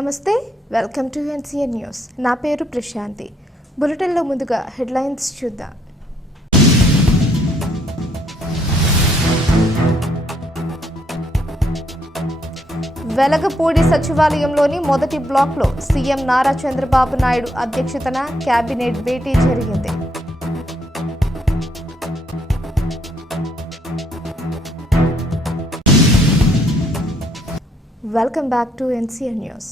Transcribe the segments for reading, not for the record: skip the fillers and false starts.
నమస్తే welcome to NCN news. నా పేరు ప్రశాంతి. బులెటిన్లో ముందుగా హెడ్లైన్స్ చూద్దాం. వెలగపూడి సచివాలయంలోని మొదటి బ్లాక్లో సీఎం నారా చంద్రబాబు నాయుడు అధ్యక్షతన కేబినెట్ భేటీ జరిగింది. Welcome back to NCN news.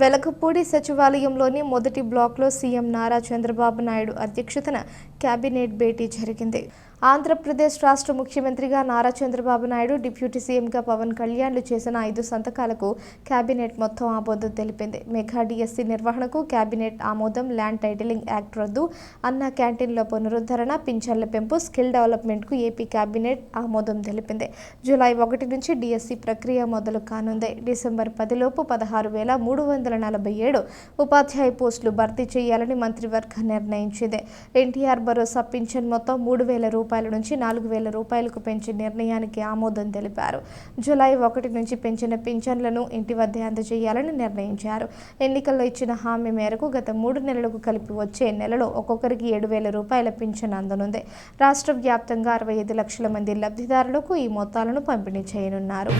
Velagapudi సచివాలయంలోని మొదటి బ్లాక్లో సీఎం నారా చంద్రబాబు నాయుడు అధ్యక్షతన కేబినెట్ భేటీ జరిగింది. ఆంధ్రప్రదేశ్ రాష్ట్ర ముఖ్యమంత్రిగా నారా చంద్రబాబు నాయుడు, డిప్యూటీ సీఎంగా పవన్ కళ్యాణ్లు చేసిన 5 సంతకాలకు కేబినెట్ మొత్తం ఆమోదం తెలిపింది. మెగా డిఎస్సీ నిర్వహణకు కేబినెట్ ఆమోదం, ల్యాండ్ టైటిలింగ్ యాక్ట్ రద్దు, అన్నా క్యాంటీన్ల పునరుద్ధరణ, పింఛన్ల పెంపు, స్కిల్ డెవలప్మెంట్కు ఏపీ కేబినెట్ ఆమోదం తెలిపింది. జూలై 1 నుంచి డిఎస్సీ ప్రక్రియ మొదలు కానుంది. డిసెంబర్ 10 లోపు 16,347 ఉపాధ్యాయ పోస్టులు భర్తీ చేయాలని మంత్రివర్గం నిర్ణయించింది. ఎన్టీఆర్ భరోసా పింఛన్ మొత్తం 3,000 రూపాయల నుంచి 4,000 రూపాయలకు పెంచే నిర్ణయానికి ఆమోదం తెలిపారు. జూలై 1 నుంచి పెంచిన పింఛన్లను ఇంటి వద్దే అందజేయాలని నిర్ణయించారు. ఎన్నికల్లో ఇచ్చిన హామీ మేరకు గత 3 నెలలకు కలిపి వచ్చే నెలలో ఒక్కొక్కరికి 7,000 రూపాయల పింఛన్ అందనుంది. రాష్ట్ర వ్యాప్తంగా 65 లక్షల మంది లబ్ధిదారులకు ఈ మొత్తాలను పంపిణీ చేయనున్నారు.